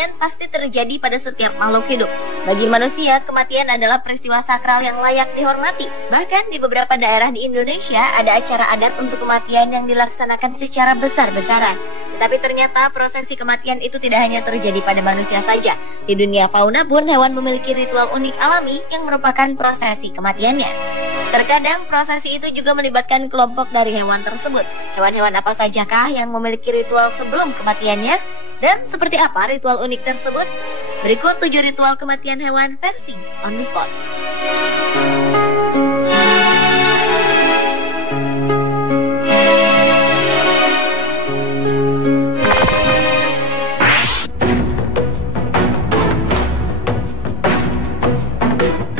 Kematian pasti terjadi pada setiap makhluk hidup. Bagi manusia, kematian adalah peristiwa sakral yang layak dihormati. Bahkan di beberapa daerah di Indonesia ada acara adat untuk kematian yang dilaksanakan secara besar-besaran. Tetapi ternyata prosesi kematian itu tidak hanya terjadi pada manusia saja. Di dunia fauna pun hewan memiliki ritual unik alami yang merupakan prosesi kematiannya. Terkadang prosesi itu juga melibatkan kelompok dari hewan tersebut. Hewan-hewan apa sajakah yang memiliki ritual sebelum kematiannya? Dan seperti apa ritual unik tersebut? Berikut 7 ritual kematian hewan versi on the spot.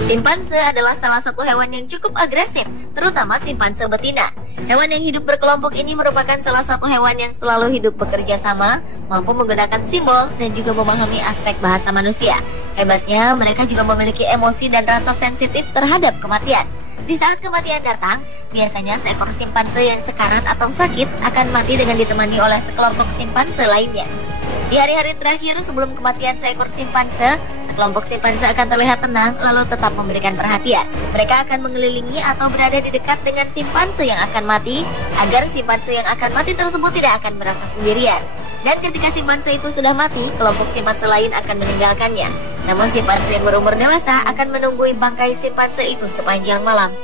Simpanse adalah salah satu hewan yang cukup agresif, terutama simpanse betina. Hewan yang hidup berkelompok ini merupakan salah satu hewan yang selalu hidup bekerja sama, mampu menggunakan simbol, dan juga memahami aspek bahasa manusia. Hebatnya, mereka juga memiliki emosi dan rasa sensitif terhadap kematian. Di saat kematian datang, biasanya seekor simpanse yang sekarat atau sakit akan mati dengan ditemani oleh sekelompok simpanse lainnya. Di hari-hari terakhir sebelum kematian seekor simpanse, sekelompok simpanse akan terlihat tenang lalu tetap memberikan perhatian. Mereka akan mengelilingi atau berada di dekat dengan simpanse yang akan mati, agar simpanse yang akan mati tersebut tidak akan merasa sendirian. Dan ketika simpanse itu sudah mati, kelompok simpanse lain akan meninggalkannya. Namun simpanse yang berumur dewasa akan menunggui bangkai simpanse itu sepanjang malam.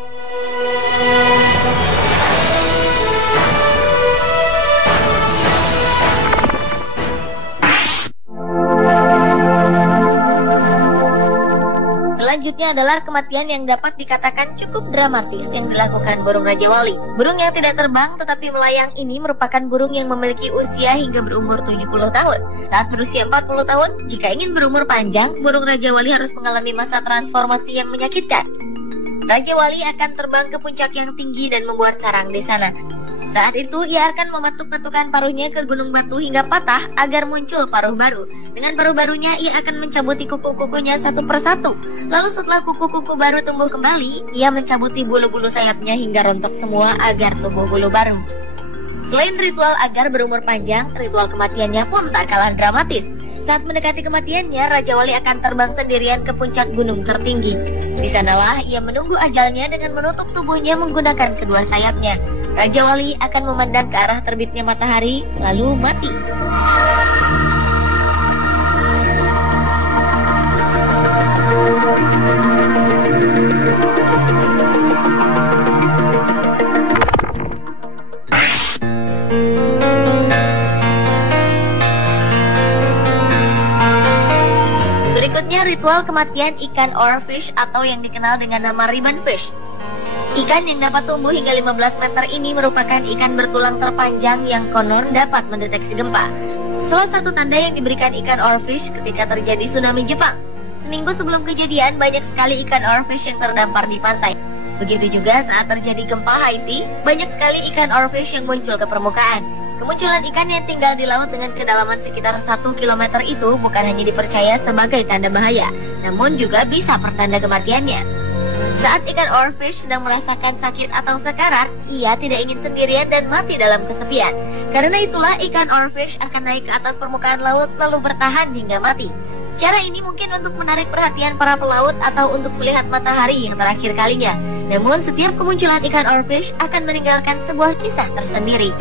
Selanjutnya adalah kematian yang dapat dikatakan cukup dramatis yang dilakukan burung Raja Wali. Burung yang tidak terbang tetapi melayang ini merupakan burung yang memiliki usia hingga berumur 70 tahun. Saat berusia 40 tahun, jika ingin berumur panjang, burung Raja Wali harus mengalami masa transformasi yang menyakitkan. Raja Wali akan terbang ke puncak yang tinggi dan membuat sarang di sana. Saat itu, ia akan mematuk-matukan paruhnya ke gunung batu hingga patah agar muncul paruh baru. Dengan paruh barunya, ia akan mencabuti kuku-kukunya satu persatu. Lalu setelah kuku-kuku baru tumbuh kembali, ia mencabuti bulu-bulu sayapnya hingga rontok semua agar tumbuh bulu baru. Selain ritual agar berumur panjang, ritual kematiannya pun tak kalah dramatis. Saat mendekati kematiannya, Raja Wali akan terbang sendirian ke puncak gunung tertinggi. Di sanalah ia menunggu ajalnya dengan menutup tubuhnya menggunakan kedua sayapnya. Raja Wali akan memandang ke arah terbitnya matahari, lalu mati. Berikutnya ritual kematian ikan oarfish atau yang dikenal dengan nama ribbon fish. Ikan yang dapat tumbuh hingga 15 meter ini merupakan ikan bertulang terpanjang yang konon dapat mendeteksi gempa. Salah satu tanda yang diberikan ikan oarfish ketika terjadi tsunami Jepang. Seminggu sebelum kejadian, banyak sekali ikan oarfish yang terdampar di pantai. Begitu juga saat terjadi gempa Haiti, banyak sekali ikan oarfish yang muncul ke permukaan. Kemunculan ikan yang tinggal di laut dengan kedalaman sekitar 1 km itu bukan hanya dipercaya sebagai tanda bahaya, namun juga bisa pertanda kematiannya. Saat ikan oarfish sedang merasakan sakit atau sekarat, ia tidak ingin sendirian dan mati dalam kesepian. Karena itulah ikan oarfish akan naik ke atas permukaan laut lalu bertahan hingga mati. Cara ini mungkin untuk menarik perhatian para pelaut atau untuk melihat matahari yang terakhir kalinya. Namun setiap kemunculan ikan oarfish akan meninggalkan sebuah kisah tersendiri.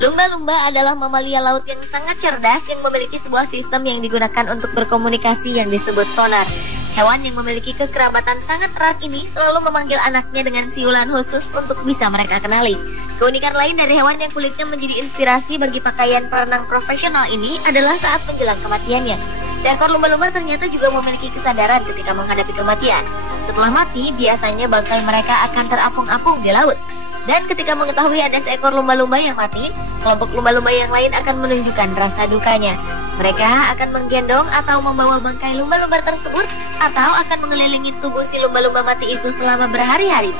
Lumba-lumba adalah mamalia laut yang sangat cerdas yang memiliki sebuah sistem yang digunakan untuk berkomunikasi yang disebut sonar. Hewan yang memiliki kekerabatan sangat erat ini selalu memanggil anaknya dengan siulan khusus untuk bisa mereka kenali. Keunikan lain dari hewan yang kulitnya menjadi inspirasi bagi pakaian perenang profesional ini adalah saat menjelang kematiannya. Seekor lumba-lumba ternyata juga memiliki kesadaran ketika menghadapi kematian. Setelah mati, biasanya bangkai mereka akan terapung-apung di laut. Dan ketika mengetahui ada seekor lumba-lumba yang mati, kelompok lumba-lumba yang lain akan menunjukkan rasa dukanya. Mereka akan menggendong atau membawa bangkai lumba-lumba tersebut atau akan mengelilingi tubuh si lumba-lumba mati itu selama berhari-hari.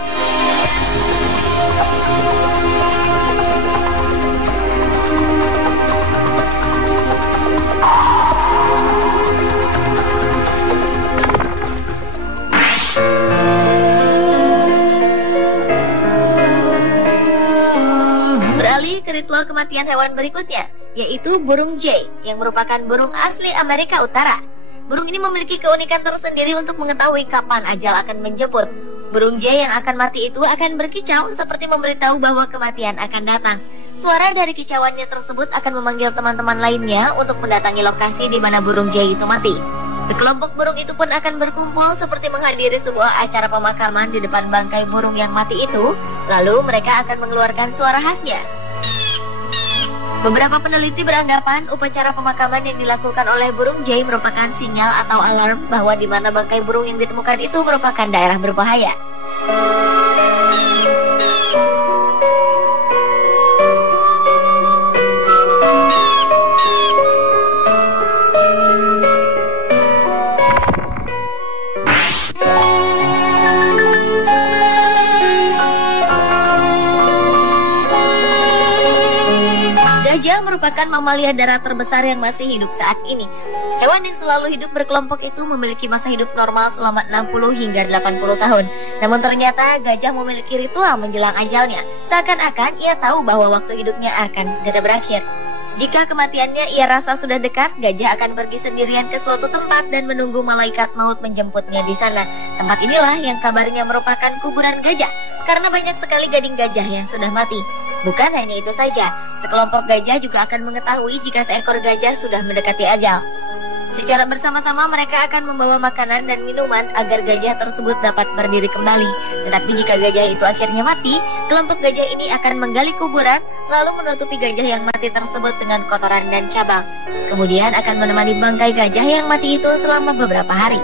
Beralih ke ritual kematian hewan berikutnya, yaitu burung jay, yang merupakan burung asli Amerika Utara. Burung ini memiliki keunikan tersendiri untuk mengetahui kapan ajal akan menjemput. Burung jay yang akan mati itu akan berkicau seperti memberitahu bahwa kematian akan datang. Suara dari kicauannya tersebut akan memanggil teman-teman lainnya untuk mendatangi lokasi di mana burung jay itu mati. Sekelompok burung itu pun akan berkumpul seperti menghadiri sebuah acara pemakaman di depan bangkai burung yang mati itu, lalu mereka akan mengeluarkan suara khasnya. Beberapa peneliti beranggapan upacara pemakaman yang dilakukan oleh burung jay merupakan sinyal atau alarm bahwa di mana bangkai burung yang ditemukan itu merupakan daerah berbahaya. Gajah merupakan mamalia darat terbesar yang masih hidup saat ini. Hewan yang selalu hidup berkelompok itu memiliki masa hidup normal selama 60 hingga 80 tahun. Namun ternyata gajah memiliki ritual menjelang ajalnya. Seakan-akan ia tahu bahwa waktu hidupnya akan segera berakhir. Jika kematiannya ia rasa sudah dekat, gajah akan pergi sendirian ke suatu tempat dan menunggu malaikat maut menjemputnya di sana. Tempat inilah yang kabarnya merupakan kuburan gajah, karena banyak sekali gading gajah yang sudah mati. Bukan hanya itu saja, sekelompok gajah juga akan mengetahui jika seekor gajah sudah mendekati ajal. Secara bersama-sama mereka akan membawa makanan dan minuman agar gajah tersebut dapat berdiri kembali. Tetapi jika gajah itu akhirnya mati, kelompok gajah ini akan menggali kuburan lalu menutupi gajah yang mati tersebut dengan kotoran dan cabang. Kemudian akan menemani bangkai gajah yang mati itu selama beberapa hari.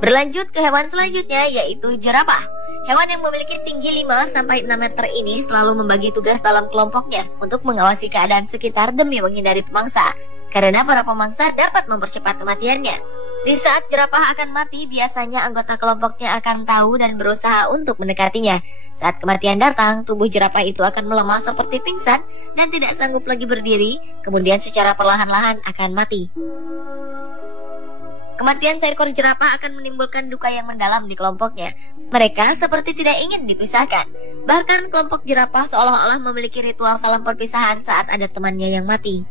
Berlanjut ke hewan selanjutnya, yaitu jerapah. Hewan yang memiliki tinggi 5-6 meter ini selalu membagi tugas dalam kelompoknya untuk mengawasi keadaan sekitar demi menghindari pemangsa, karena para pemangsa dapat mempercepat kematiannya. Di saat jerapah akan mati, biasanya anggota kelompoknya akan tahu dan berusaha untuk mendekatinya. Saat kematian datang, tubuh jerapah itu akan melemah seperti pingsan dan tidak sanggup lagi berdiri, kemudian secara perlahan-lahan akan mati. Kematian seekor jerapah akan menimbulkan duka yang mendalam di kelompoknya. Mereka seperti tidak ingin dipisahkan. Bahkan kelompok jerapah seolah-olah memiliki ritual salam perpisahan saat ada temannya yang mati.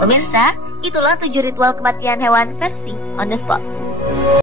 Pemirsa, itulah 7 ritual kematian hewan versi On The Spot.